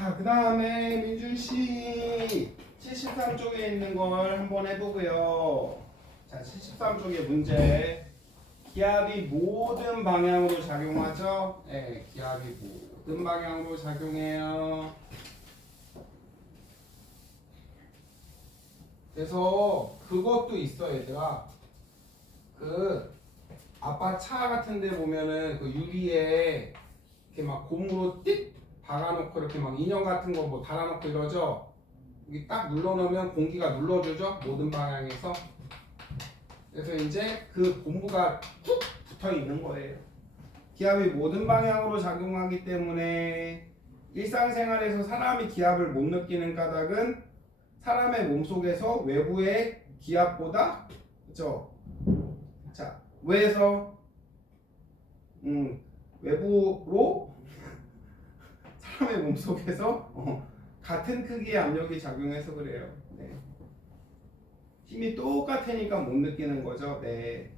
자, 그 다음에 민준씨 73쪽에 있는 걸 한번 해보고요. 자, 73쪽의 문제. 기압이 모든 방향으로 작용하죠? 네, 기압이 모든 방향으로 작용해요. 그래서 그것도 있어, 얘들아. 그 아빠 차 같은 데 보면은 그 유리에 이렇게 막 고무로 띡 박아놓고 이렇게 막 인형 같은 거 뭐 달아놓고 이러죠? 여기 딱 눌러놓으면 공기가 눌러주죠? 모든 방향에서. 그래서 이제 그 고무가 툭 붙어 있는 거예요. 기압이 모든 방향으로 작용하기 때문에 일상생활에서 사람이 기압을 못 느끼는 까닭은 사람의 몸속에서 외부의 기압보다, 그죠? 자, 왜에서 외부로 사람의 몸속에서 같은 크기의 압력이 작용해서 그래요. 네. 힘이 똑같으니까 못 느끼는 거죠. 네.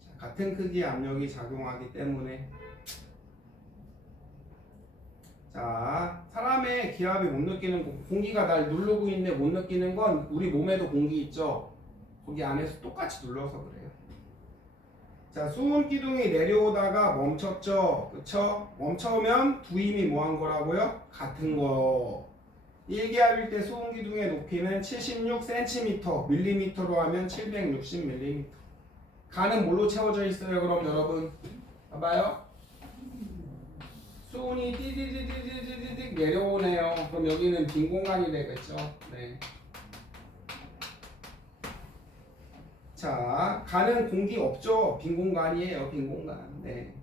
자, 같은 크기의 압력이 작용하기 때문에. 자, 사람의 기압이 못 느끼는 공기가 날 누르고 있는데 못 느끼는 건 우리 몸에도 공기 있죠. 거기 안에서 똑같이 눌러서 그래요. 자, 수은 기둥이 내려오다가 멈췄죠. 그쵸? 멈춰오면 두 힘이 뭐 한 거라고요? 같은 거. 1기압일 때 수은 기둥의 높이는 76cm, 밀리미터로 하면 760mm. 간은 뭘로 채워져 있어요? 그럼 여러분 봐봐요. 수은이 띠디디디디디디 내려오네요. 그럼 여기는 빈 공간이 되겠죠. 네. 자, 간은 공기 없죠? 빈 공간이에요. 빈 공간. 네.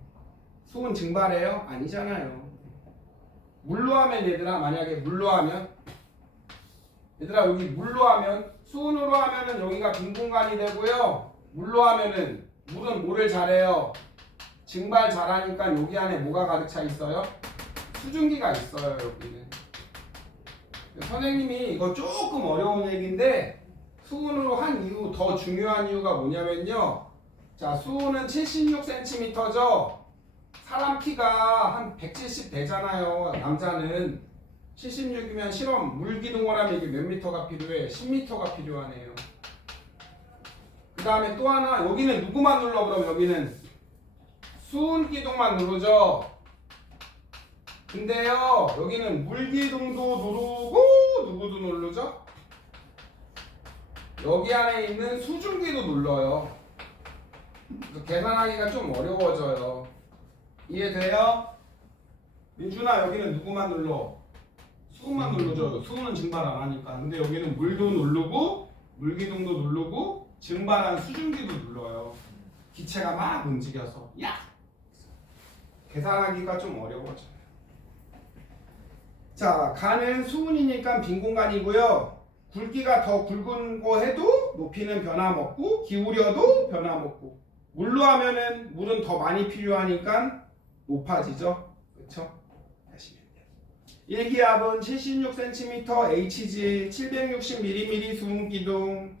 수은 증발해요? 아니잖아요. 물로 하면 얘들아, 만약에 물로 하면 얘들아 여기 물로 하면 수은으로 하면은 여기가 빈 공간이 되고요. 물로 하면은 물은 뭐를 잘해요? 증발 잘하니까 여기 안에 뭐가 가득 차 있어요? 수증기가 있어요. 여기는. 선생님이 이거 조금 어려운 얘기인데 수은으로 한 이유, 더 중요한 이유가 뭐냐면요. 자, 수은은 76cm죠. 사람 키가 한 170 되잖아요. 남자는 76이면 실험 물기둥을 하면 이게 몇 미터가 필요해? 10미터가 필요하네요. 그 다음에 또 하나, 여기는 누구만 눌러? 그럼 여기는 수은 기둥만 누르죠. 근데요, 여기는 물기둥도 누르고 누구도 누르죠? 여기 안에 있는 수증기도 눌러요. 그래서 계산하기가 좀 어려워져요. 이해돼요? 민준아, 여기는 누구만 눌러? 수은만 누르죠. 수은은 증발 안 하니까. 근데 여기는 물도 누르고 물기둥도 누르고 증발한 수증기도 눌러요. 기체가 막 움직여서. 야! 계산하기가 좀 어려워져요. 자, 간은 수은이니까 빈 공간이고요. 굵기가 더 굵은 거 해도 높이는 변함없고 기울여도 변함없고. 물로 하면은 물은 더 많이 필요하니까 높아지죠. 그렇죠? 하시면 돼요. 1기압은 76cm, Hg 760mm 수은기둥.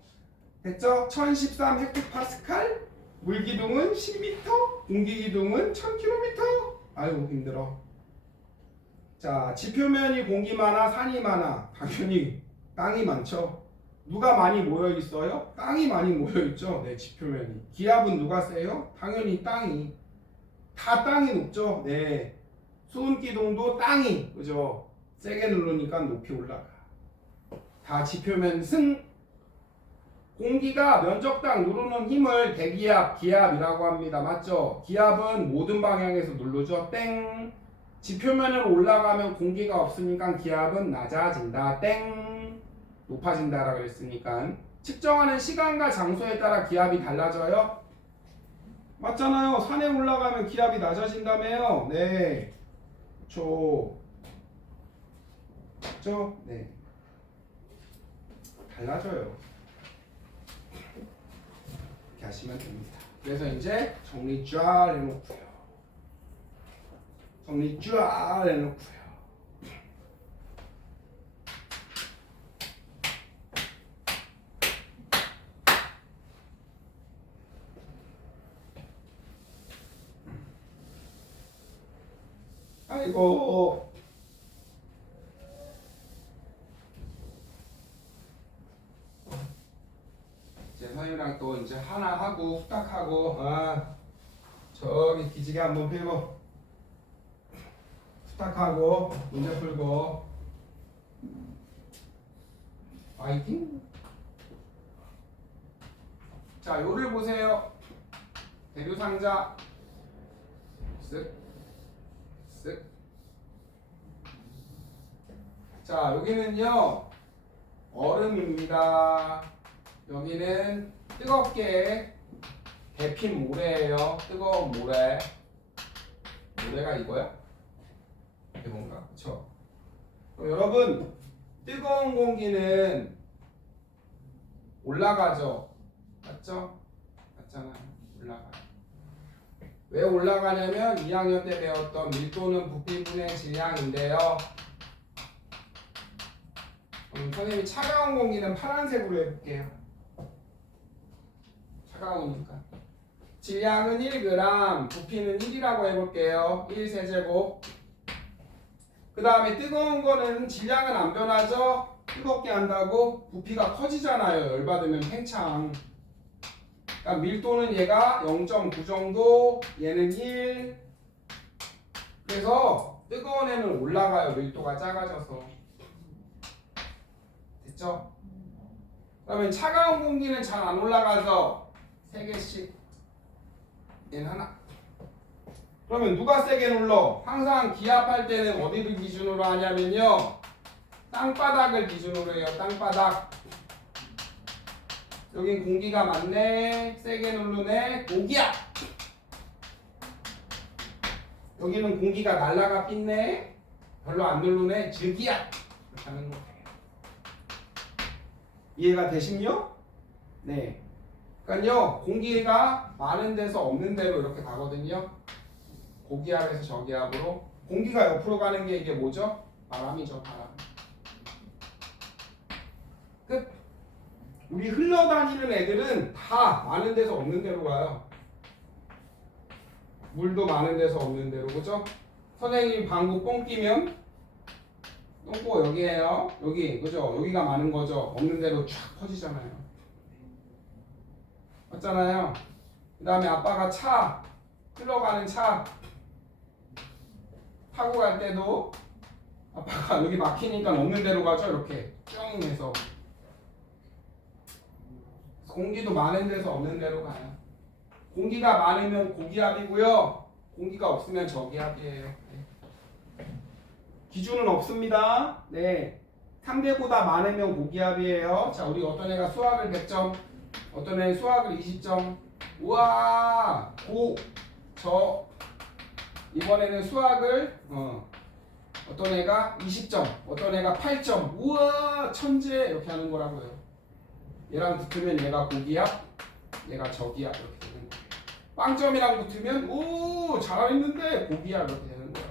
됐죠? 1013 헥토파스칼. 물기둥은 10m, 공기기둥은 1000km. 아이고 힘들어. 자, 지표면이 공기 많아, 산이 많아. 당연히 땅이 많죠. 누가 많이 모여 있어요? 땅이 많이 모여 있죠. 네, 지표면이. 기압은 누가 세요? 당연히 땅이. 다 땅이 높죠. 네. 수은 기둥도 땅이, 그죠? 세게 누르니까 높이 올라가. 다 지표면 승. 공기가 면적당 누르는 힘을 대기압, 기압이라고 합니다. 맞죠? 기압은 모든 방향에서 누르죠. 땡. 지표면으로 올라가면 공기가 없으니까 기압은 낮아진다. 땡. 높아진다라고 했으니까. 측정하는 시간과 장소에 따라 기압이 달라져요. 맞잖아요. 산에 올라가면 기압이 낮아진다며요. 네. 그렇죠. 그렇죠? 네. 달라져요. 이렇게 하시면 됩니다. 그래서 이제 정리 쫙 해놓고요. 정리 쫙 해놓고요. 아이고 후딱하고 저기 기지개 한번 펴고 후딱하고 문제 풀고 파이팅. 자, 요를 보세요. 대류상자 쓱쓱. 자, 여기는요 얼음입니다. 여기는 뜨겁게 데핀 모래예요. 뜨거운 모래가 이거야? 이게 뭔가? 그쵸? 여러분, 뜨거운 공기는 올라가죠? 맞죠? 맞잖아요. 올라가요. 왜 올라가냐면 2학년 때 배웠던 밀도는 부피분의 질량인데요. 선생님이 차가운 공기는 파란색으로 해볼게요. 차가우니까. 질량은 1g, 부피는 1이라고 해볼게요. 1세제곱. 그 다음에 뜨거운 거는 질량은 안 변하죠? 뜨겁게 한다고 부피가 커지잖아요. 열받으면 팽창. 그러니까 밀도는 얘가 0.9 정도, 얘는 1. 그래서 뜨거운 애는 올라가요. 밀도가 작아져서. 됐죠? 그러면 차가운 공기는 잘 안 올라가서 3개씩. 얘는 하나. 그러면 누가 세게 눌러? 항상 기압할 때는 어디를 기준으로 하냐면요. 땅바닥을 기준으로 해요. 땅바닥. 여긴 공기가 많네. 세게 누르네. 고기압. 여기는 공기가 날라가 삐네. 별로 안 누르네. 즉기압. 이렇게 하는 거예요. 이해가 되시죠? 네. 그러니까요. 공기가 많은 데서 없는 데로 이렇게 가거든요. 고기압에서 저기압으로. 공기가 옆으로 가는 게 이게 뭐죠? 바람이죠. 바람. 끝. 우리 흘러다니는 애들은 다 많은 데서 없는 데로 가요. 물도 많은 데서 없는 데로. 그죠? 선생님 방구 뻥 끼면 똥꼬 여기에요. 여기. 그죠? 여기가 많은 거죠. 없는 데로 쫙 퍼지잖아요. 맞잖아요. 그 다음에 아빠가 차, 흘러가는 차 타고 갈 때도 아빠가 여기 막히니까 없는 데로 가죠. 이렇게 쭉 해서. 공기도 많은 데서 없는 데로 가요. 공기가 많으면 고기압이고요. 공기가 없으면 저기압이에요. 네. 기준은 없습니다. 네. 상대보다 많으면 고기압이에요. 자, 우리 어떤 애가 수학을 100점, 어떤 애는 수학을 20점. 우와! 이번에는 수학을 어떤 애가 20점, 어떤 애가 8점. 우와! 천재! 이렇게 하는 거라고요. 얘랑 붙으면 얘가 고기압, 얘가 저기압 이렇게 되는 거예요. 빵점이랑 붙으면 오 잘했는데 고기압 이렇게 되는 거예요.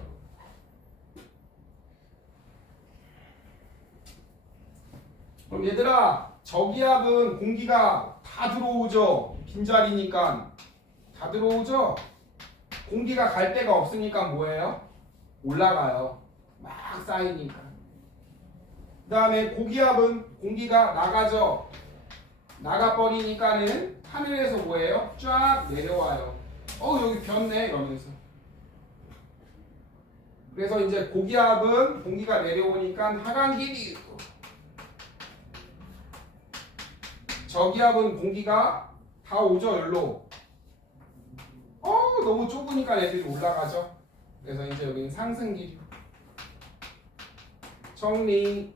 그럼 얘들아, 저기압은 공기가 다 들어오죠. 빈자리니까 다 들어오죠. 공기가 갈 데가 없으니까 뭐예요? 올라가요. 막 쌓이니까. 그 다음에 고기압은 공기가 나가죠. 나가버리니까는 하늘에서 뭐예요? 쫙 내려와요. 여기 변네 이러면서. 그래서 이제 고기압은 공기가 내려오니까 하강길이 있고, 저기압은 공기가 다 오죠. 여기로. 너무 좁으니까 애들이 올라가죠. 그래서 이제 여기는 상승길. 정리.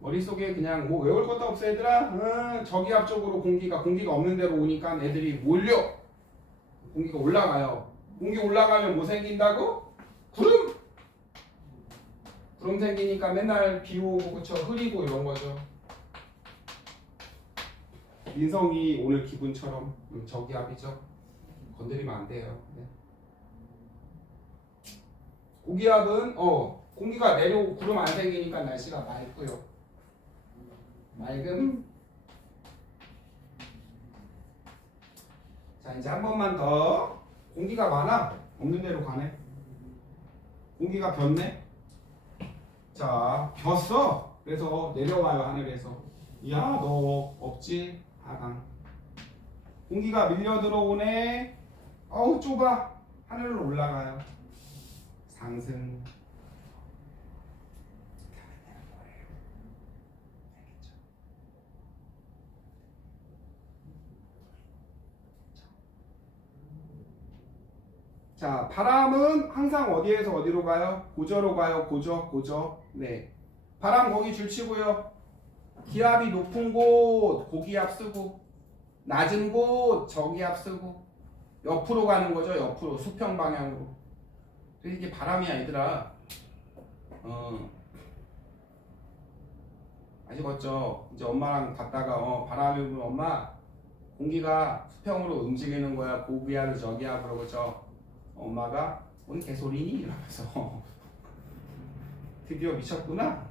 머릿속에 그냥 뭐 외울 것도 없어 얘들아. 저기압 쪽으로 공기가 없는 데로 오니까 애들이 몰려. 공기가 올라가요. 공기 올라가면 뭐 생긴다고? 구름! 구름 생기니까 맨날 비 오고 그쵸? 흐리고 이런 거죠. 민성이 오늘 기분처럼 저기압이죠. 건드리면 안 돼요. 네. 고기압은 공기가 내려오고 구름 안 생기니까 날씨가 맑고요. 맑음. 자, 이제 한 번만 더. 공기가 많아? 없는 데로 가네. 공기가 변네? 자, 변어. 그래서 내려와요, 하늘에서. 야, 너 없지? 하강. 공기가 밀려 들어오네. 어우, 좁아. 하늘로 올라가요. 상승. 자, 바람은 항상 어디에서 어디로 가요? 고저로 가요. 고저. 네. 바람 거기 줄치고요. 기압이 높은 곳 고기압 쓰고, 낮은 곳 저기압 쓰고, 옆으로 가는 거죠. 옆으로 수평 방향으로. 그래서 이게 바람이야, 얘들아. 아시겠죠? 이제 엄마랑 갔다가 바람이 불면 엄마 공기가 수평으로 움직이는 거야. 고기압이 저기압으로. 그죠? 엄마가 뭔 개소리니? 이러면서 드디어 미쳤구나?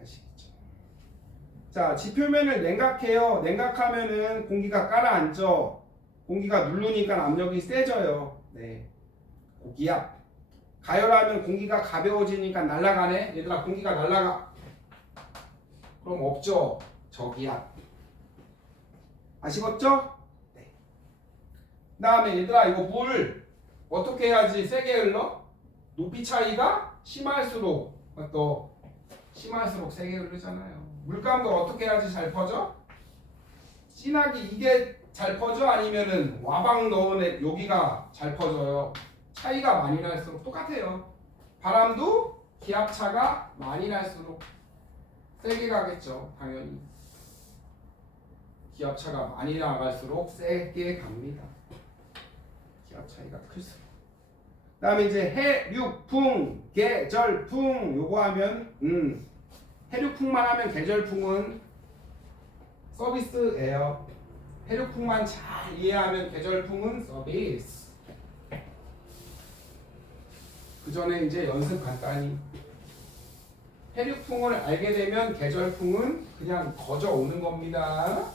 아시겠죠? 자, 지표면을 냉각해요. 냉각하면은 공기가 가라앉죠. 공기가 누르니까 압력이 세져요. 네. 고기압. 가열하면 공기가 가벼워지니까 날아가네. 얘들아, 공기가 날아가. 그럼 없죠. 저기압. 아시겠죠? 네. 그 다음에 얘들아, 이거 물 어떻게 해야지 세게 흘러? 높이 차이가 심할수록 또 심할수록 세게 흐르잖아요. 물감도 어떻게 해야지 잘 퍼져? 진하게 이게 잘 퍼져? 아니면은 와방 넣은 애 여기가 잘 퍼져요? 차이가 많이 날수록 똑같아요. 바람도 기압차가 많이 날수록 세게 가겠죠. 당연히. 기압차가 많이 나갈수록 세게 갑니다. 기압 차이가 클수록. 그 다음에 이제 해륙풍, 계절풍 요거 하면 해륙풍만 하면 계절풍은 서비스예요. 해륙풍만 잘 이해하면 계절풍은 서비스. 그 전에 이제 연습 간단히. 해륙풍을 알게 되면 계절풍은 그냥 거저 오는 겁니다.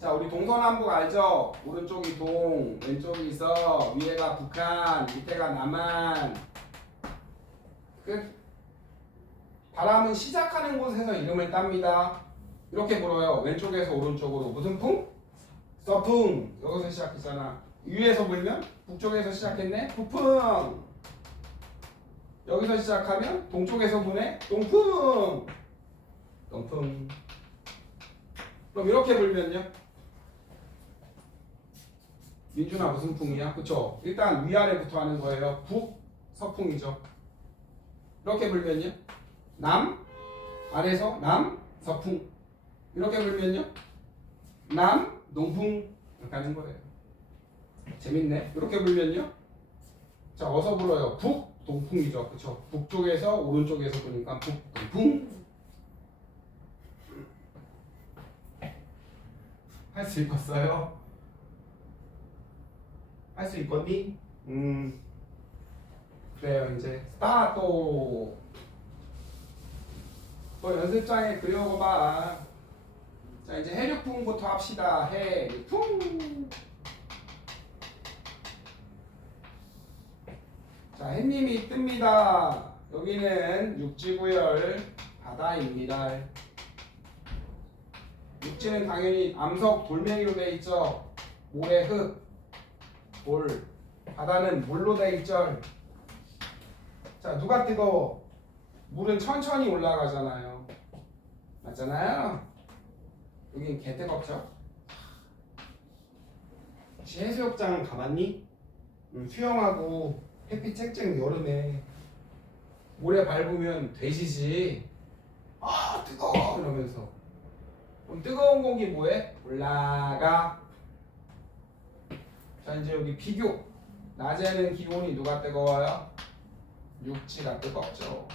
자, 우리 동서남북 알죠? 오른쪽이 동, 왼쪽이 서, 위에가 북한, 밑에가 남한. 끝. 바람은 시작하는 곳에서 이름을 땁니다. 이렇게 불어요. 왼쪽에서 오른쪽으로. 무슨 풍? 서풍. 여기서 시작했잖아. 위에서 불면 북쪽에서 시작했네. 북풍. 여기서 시작하면 동쪽에서 부네. 동풍. 동풍. 그럼 이렇게 불면요? 민준아 무슨 풍이야? 그쵸? 일단 위아래부터 하는 거예요. 북, 서풍이죠. 이렇게 불면요? 남, 아래서 남, 서풍. 이렇게 불면요? 남, 동풍. 이렇게 하는 거예요. 재밌네. 이렇게 불면요? 자, 어서 불어요. 북, 동풍이죠. 그쵸? 북쪽에서 오른쪽에서 부니까 북, 동풍. 할 수 있겠어요? 할 수 있겠니? 그래요. 이제 스타트. 또 연습장에 그려봐. 자, 이제 해륙풍부터 합시다. 해륙풍. 자, 햇님이 뜹니다. 여기는 육지구열 바다입니다. 육지는 당연히 암석 돌멩이로 되어 있죠. 모래, 흙, 돌. 바다는 물로 되어 있죠. 자, 누가 뜨거워? 물은 천천히 올라가잖아요. 맞잖아요? 여긴 개 뜨겁죠? 혹시 해수욕장 가봤니? 수영하고 햇빛 쨍쨍 여름에 모래 밟으면 돼지지. 아, 뜨거워! 이러면서. 그럼 뜨거운 공기 뭐해? 올라가. 자, 이제 여기 비교. 낮에는 기온이 누가 뜨거워요? 육지가 뜨겁죠.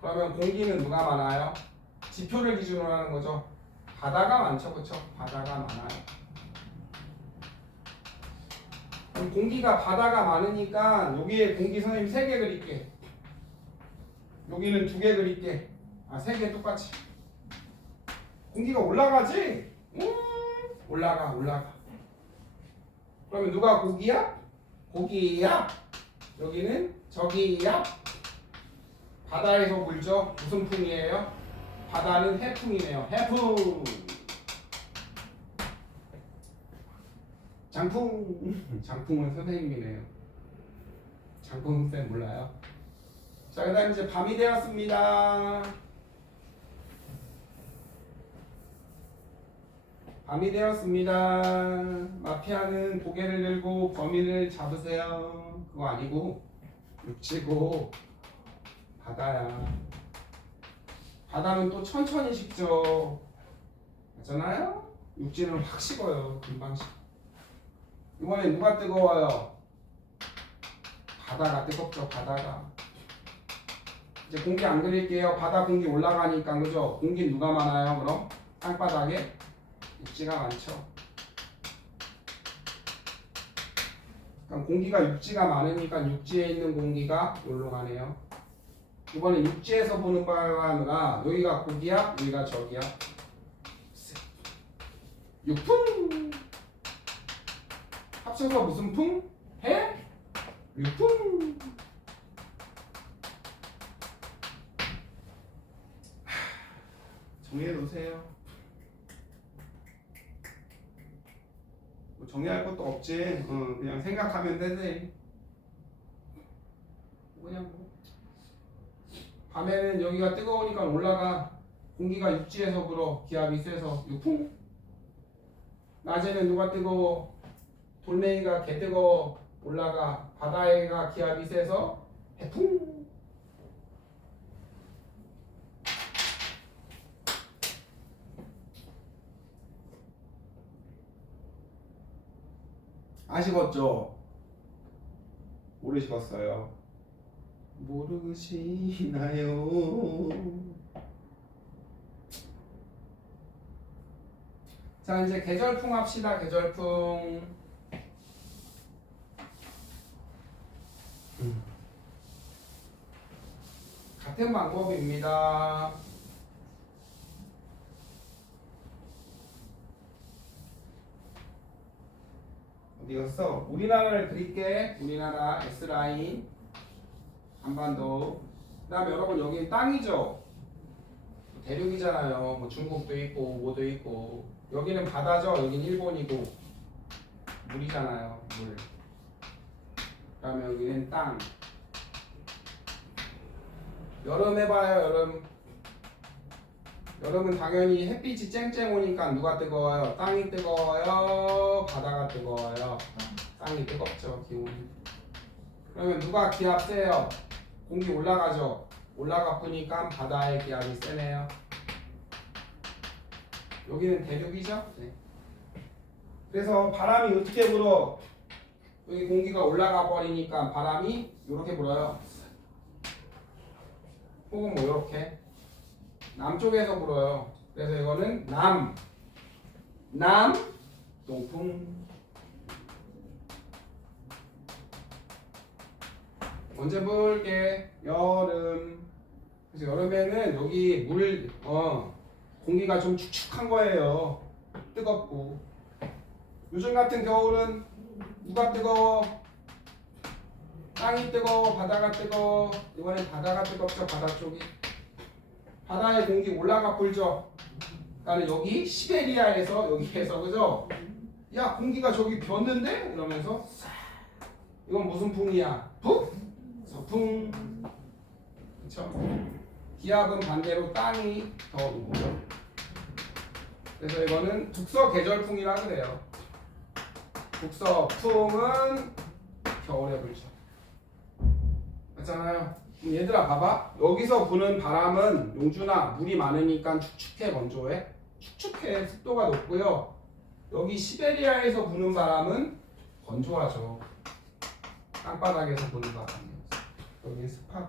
그러면 공기는 누가 많아요? 지표를 기준으로 하는 거죠. 바다가 많죠, 그쵸? 바다가 많아요. 그럼 공기가 바다가 많으니까 여기에 공기 선생님 3개 그릴게. 여기는 2개 그릴게. 아, 3개 똑같이. 공기가 올라가지? 올라가. 그러면 누가 고기야? 고기야. 여기는 저기야. 바다에서 물죠. 무슨 풍이에요? 바다는 해풍이네요. 해풍. 장풍은 선생님이네요. 장풍쌤 몰라요? 자, 그 다음 이제 밤이 되었습니다. 밤이 되었습니다. 마피아는 고개를 들고 범인을 잡으세요. 그거 아니고 육지고 바다야. 바다는 또 천천히 식죠. 맞잖아요? 육지는 확 식어요. 금방 식어. 이번에 누가 뜨거워요? 바다가 뜨겁죠. 바다가. 이제 공기 안 그릴게요. 바다 공기 올라가니까 그죠? 공기 누가 많아요? 그럼 땅바닥에 육지가 많죠. 그럼 공기가 육지가 많으니까 육지에 있는 공기가 여기로 가네요. 이번에 육지에서 보는 바가 여기가 고기야, 여기가 저기야. 육풍. 합쳐서 무슨 풍? 해? 육풍. 정리해 놓으세요. 뭐 정리할 것도 없지. 그냥 생각하면 되지. 그냥 뭐. 밤에는 여기가 뜨거우니까 올라가. 공기가 육지에서 불어. 기압이 세서 육풍. 낮에는 누가 뜨거워? 돌멩이가 개 뜨거워. 올라가. 바다에가 기압이 세서 해풍. 아시겠죠? 모르시겠어요? 모르시나요? 자, 이제 계절풍 합시다. 계절풍. 같은 방법입니다. 어디였어? 우리나라를 그릴게. 우리나라 S라인. 한반도. 그 다음에 여러분 여기 땅이죠? 대륙이잖아요. 뭐 중국도 있고 뭐도 있고. 여기는 바다죠. 여기는 일본이고 물이잖아요. 물. 그 다음에 여기는 땅. 여름 해봐요. 여름. 여름은 당연히 햇빛이 쨍쨍 오니까 누가 뜨거워요? 땅이 뜨거워요? 바다가 뜨거워요? 땅이 뜨겁죠. 기온이. 그러면 누가 기압 세요? 공기 올라가죠. 올라가 보니까 바다의 기압이 세네요. 여기는 대륙이죠. 네. 그래서 바람이 어떻게 불어? 여기 공기가 올라가 버리니까 바람이 이렇게 불어요. 혹은 뭐 이렇게 남쪽에서 불어요. 그래서 이거는 동풍. 언제 불게? 여름. 그래서 여름에는 여기 공기가 좀 축축한 거예요. 뜨겁고. 요즘 같은 겨울은 누가 뜨거워? 땅이 뜨거워? 바다가 뜨거워? 이번엔 바다가 뜨겁죠. 바다 쪽이. 바다에 공기 올라가 불죠. 그러니까 여기 시베리아에서 여기에서 그죠? 야 공기가 저기 변는데? 이러면서 이건 무슨 풍이야? 서풍. 그렇죠? 기압은 반대로 땅이 더 높죠. 그래서 이거는 북서 계절풍이라 그래요. 북서풍은 겨울에 불죠. 맞잖아요. 얘들아 봐봐. 여기서 부는 바람은 용준아 물이 많으니까 축축해. 건조해. 축축해. 습도가 높고요. 여기 시베리아에서 부는 바람은 건조하죠. 땅바닥에서 부는 바람이요. 여기 습하고.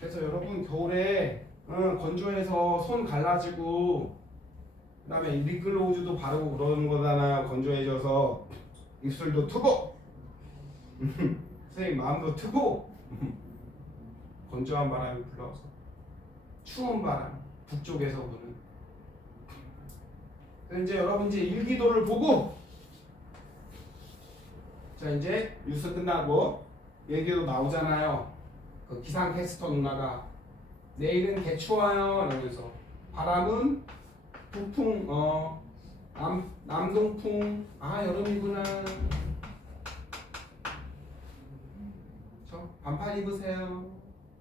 그래서 여러분 겨울에 건조해서 손 갈라지고 그 다음에 립글로즈도 바르고 그러는 거잖아요. 건조해져서 입술도 트고 선생님 마음도 트고 건조한 바람이 불어서 추운 바람. 북쪽에서 보는. 그래서 이제 여러분 이제 일기도를 보고 자 이제 뉴스 끝나고 일기도 나오잖아요. 그 기상캐스터 누나가 내일은 개추와요 이러면서 바람은 북풍 남동풍 여름이구나. 저 반팔 입으세요.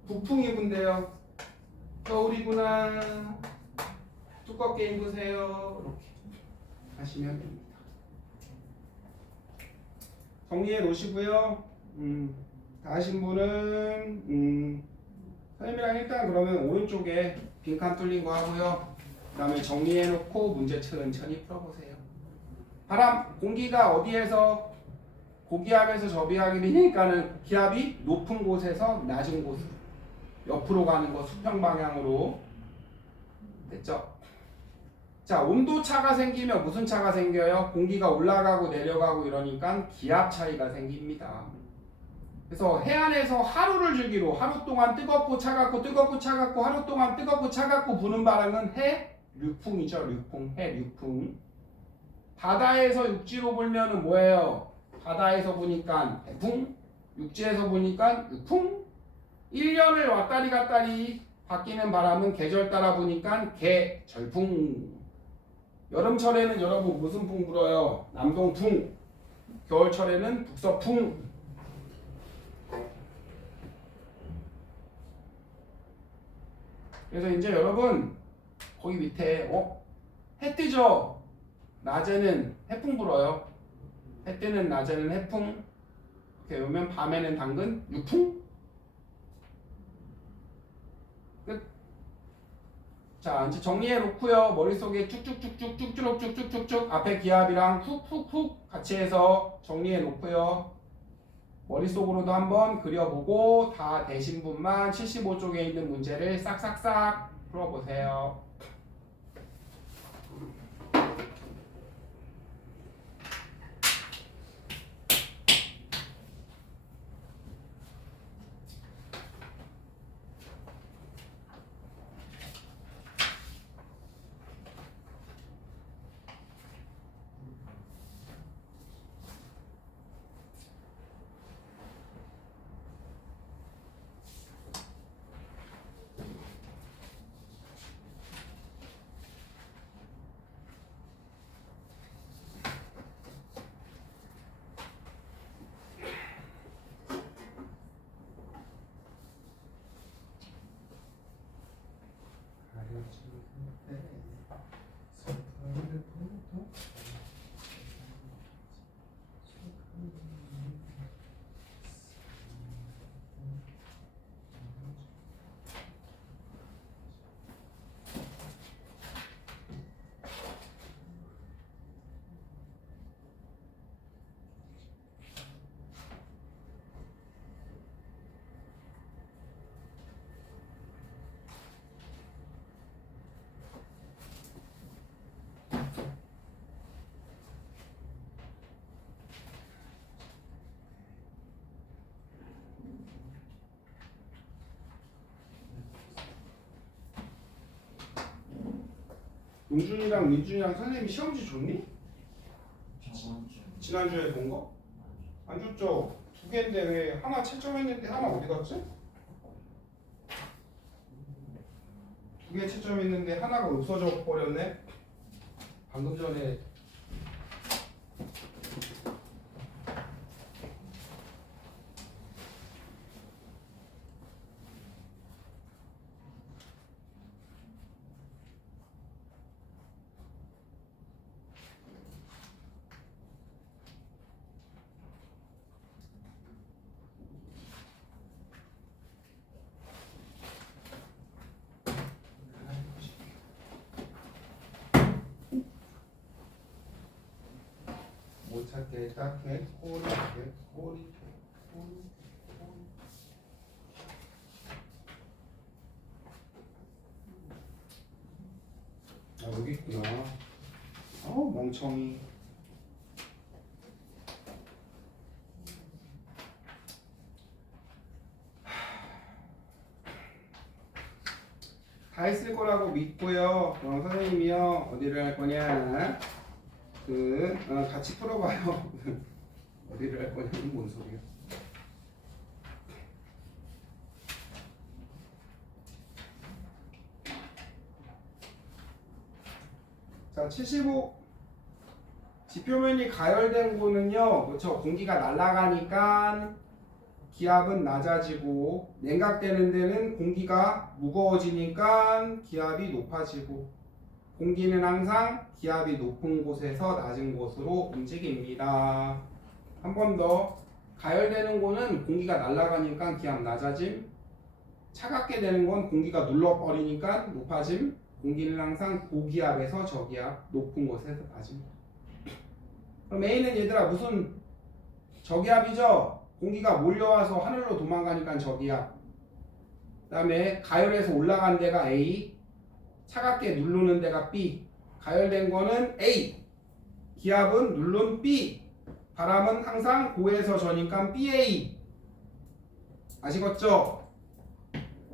북풍이 분대요. 겨울이구나. 두껍게 입으세요. 이렇게 하시면 됩니다. 정리해 놓으시고요. 다 하신 분은 선생님이랑 일단 그러면 오른쪽에 빈칸 뚫린 거 하고요. 그 다음에 정리해 놓고 문제 천천히 풀어보세요. 바람, 공기가 어디에서 고기압에서 저비압이 되니까는 기압이 높은 곳에서 낮은 곳으로 옆으로 가는 거 수평 방향으로 됐죠? 자, 온도 차가 생기면 무슨 차가 생겨요? 공기가 올라가고 내려가고 이러니까 기압 차이가 생깁니다. 그래서 해안에서 하루를 주기로 하루 동안 뜨겁고 차갑고 뜨겁고 차갑고 하루 동안 뜨겁고 차갑고 부는 바람은 해류풍이죠. 류풍, 해류풍. 바다에서 육지로 불면은 뭐예요? 바다에서 부니까 해풍, 육지에서 부니까 유풍. 1년을 왔다리 갔다리 바뀌는 바람은 계절 따라 부니까 계절풍. 여름철에는 여러분 무슨 풍 불어요? 남동풍. 겨울철에는 북서풍. 그래서 이제 여러분 거기 밑에 해 뜨죠? 낮에는 해풍 불어요. 해 뜨는 낮에는 해풍. 이렇게 오면 밤에는 당근 유풍. 끝. 자 이제 정리해 놓고요. 머릿속에 쭉쭉쭉쭉쭉쭉쭉쭉쭉 앞에 기압이랑 훅훅훅 같이 해서 정리해 놓고요. 머릿속으로도 한번 그려보고 다 되신 분만 75쪽에 있는 문제를 싹싹싹 풀어보세요. 용준이랑 민준이랑 선생님이 시험지 줬니? 지난주에 본 거? 안 줬죠? 2개인데 왜 하나 채점했는데 하나 어디 갔지? 2개 채점했는데 하나가 없어져 버렸네? 방금 전에 못 찾게 딱 개꼬리 개꼬리 개꼬리. 여기 있구나. 멍청이. 다 했을 거라고 믿고요. 그럼 선생님이요. 어디를 할 거냐? 같이 풀어봐요. 어디를 할 거냐? 뭔 소리야? 자, 75 지표면이 가열된 거는요. 그렇죠. 공기가 날아가니까 기압은 낮아지고 냉각되는 데는 공기가 무거워지니까 기압이 높아지고 공기는 항상 기압이 높은 곳에서 낮은 곳으로 움직입니다. 한 번 더 가열되는 거는 공기가 날아가니까 기압 낮아짐 차갑게 되는 건 공기가 눌러버리니까 높아짐 공기는 항상 고기압에서 저기압 높은 곳에서 낮음. 그럼 A는 얘들아 무슨 저기압이죠? 공기가 몰려와서 하늘로 도망가니까 저기압. 그 다음에 가열해서 올라간 데가 A, 차갑게 누르는 데가 B. 가열된 거는 A, 기압은 누른 B, 바람은 항상 고에서 저니까 BA. 아시겠죠?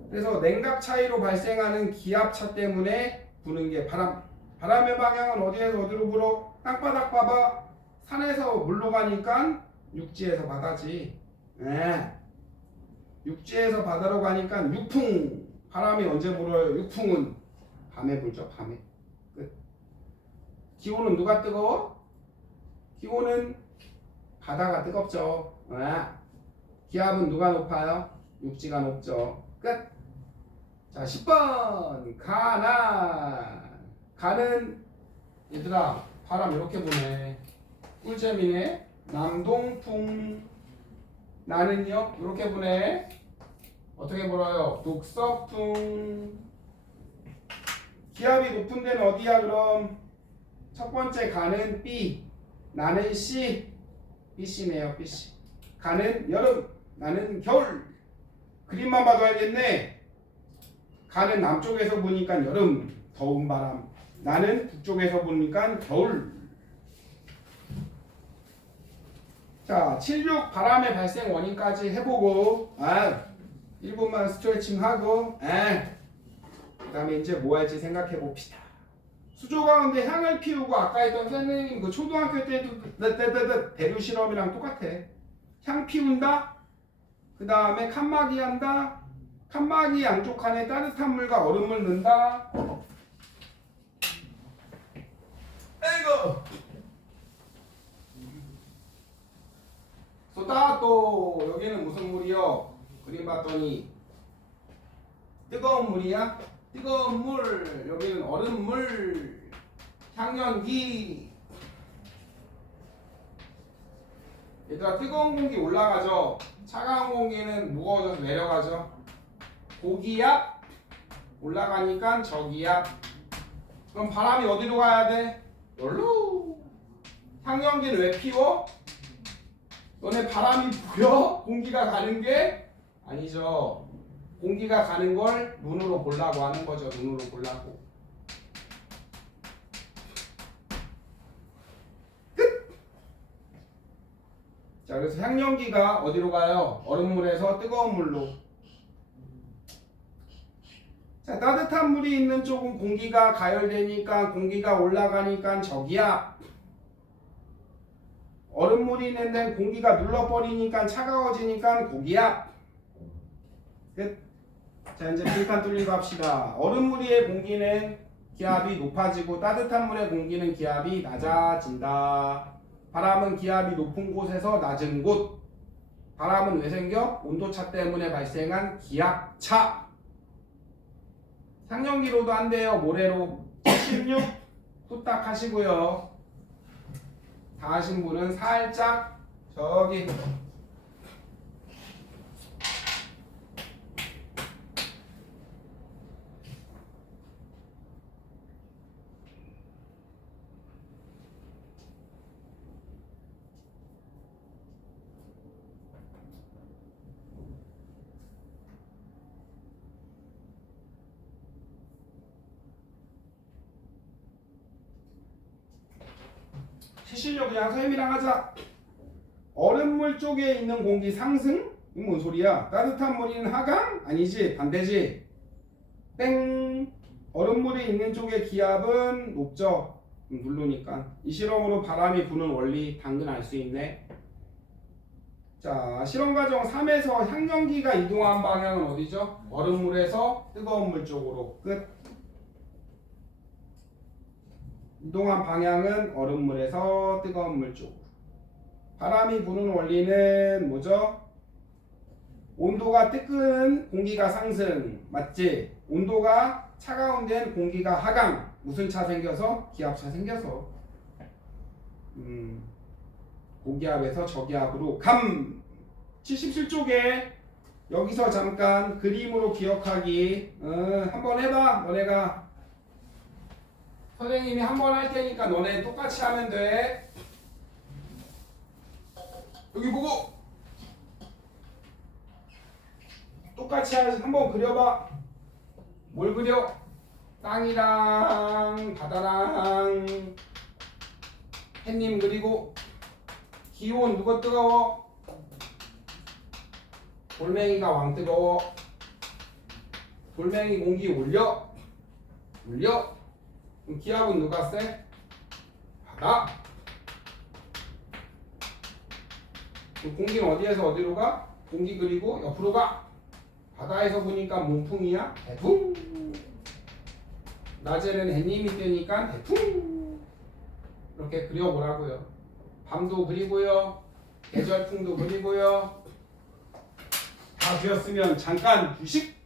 그래서 냉각 차이로 발생하는 기압차 때문에 부는 게 바람. 바람의 방향은 어디에서 어디로 불어? 땅바닥 봐봐. 산에서 물로 가니까 육지에서 바다지. 네. 육지에서 바다로 가니까 육풍. 바람이 언제 불어요? 육풍은 밤에 불죠. 밤에. 끝. 기온은 누가 뜨거워? 기온은 바다가 뜨겁죠. 네. 기압은 누가 높아요? 육지가 높죠. 끝. 자, 10번 가는 얘들아 바람 이렇게 부네. 꿀잼이네. 남동풍. 나는요 이렇게 부네. 어떻게 불어요? 북서풍. 기압이 높은 데는 어디야 그럼? 첫 번째 가는 B, 나는 C. BC네요. BC. 가는 여름, 나는 겨울. 그림만 봐도 알겠네. 가는 남쪽에서 부니까 여름, 더운 바람. 나는 북쪽에서 부니까 겨울. 자, 76 바람의 발생 원인까지 해보고 1분만 스트레칭 하고 그 다음에 이제 뭐 할지 생각해 봅시다. 수조 가운데 향을 피우고 아까 했던 선생님 그 초등학교 때도 대류 실험이랑 똑같아. 향 피운다. 그 다음에 칸막이 한다. 칸막이 양쪽 칸에 따뜻한 물과 얼음을 넣는다. 아이고. 또 여기는 무슨 물이요? 그림 봤더니 뜨거운 물이야? 뜨거운 물. 여기는 얼음물. 향연기. 얘들아 뜨거운 공기 올라가죠. 차가운 공기는 무거워져서 내려가죠. 고기압 올라가니까 저기압. 그럼 바람이 어디로 가야 돼? 여기로. 향연기는 왜 피워? 너네 바람이 보여? 공기가 가는 게? 아니죠. 공기가 가는 걸 눈으로 보려고 하는 거죠. 눈으로 보려고. 끝! 자, 그래서 향연기가 어디로 가요? 얼음물에서 뜨거운 물로. 자, 따뜻한 물이 있는 쪽은 공기가 가열되니까 공기가 올라가니까 저기압. 얼음물이 있는 데는 공기가 눌러버리니까 차가워지니까 고기압. 끝. 자, 이제 빈칸 뚫리고 합시다. 얼음물의 공기는 기압이 높아지고 따뜻한 물의 공기는 기압이 낮아진다. 바람은 기압이 높은 곳에서 낮은 곳. 바람은 왜 생겨? 온도차 때문에 발생한 기압차. 상연기로도 안 돼요. 모래로. 16 후딱 하시고요. 다 하신 분은 살짝 저기 시실력 그냥 선생님이랑 하자. 얼음물 쪽에 있는 공기 상승? 이건 뭔 소리야? 따뜻한 물이는 하강? 아니지, 반대지. 땡. 얼음물이 있는 쪽의 기압은 높죠. 누르니까. 이 실험으로 바람이 부는 원리 당근 알 수 있네. 자, 실험 과정 3에서 향연기가 이동한 방향은 어디죠? 얼음물에서 뜨거운 물 쪽으로. 끝. 이동한 방향은 얼음물에서 뜨거운 물 쪽으로. 바람이 부는 원리는 뭐죠? 온도가 뜨끈 공기가 상승. 맞지? 온도가 차가운 데는 공기가 하강. 무슨 차 생겨서? 기압차 생겨서. 고기압에서 저기압으로 감. 77쪽에 여기서 잠깐 그림으로 기억하기. 한번 해봐. 너네가 선생님이 한번 할 테니까 너네 똑같이 하면 돼. 여기 보고 똑같이 한번 그려봐. 뭘 그려? 땅이랑 바다랑 햇님 그리고 기온 누가 뜨거워? 돌멩이가 왕 뜨거워. 돌멩이 공기 올려. 그럼 기압은 누가 세? 바다. 그럼 공기는 어디에서 어디로 가? 공기 그리고 옆으로 가. 바다에서 보니까 문풍이야. 대풍. 낮에는 해님이 뜨니까 대풍. 이렇게 그려보라고요. 밤도 그리고요. 계절풍도 그리고요. 다 그렸으면 잠깐 휴식.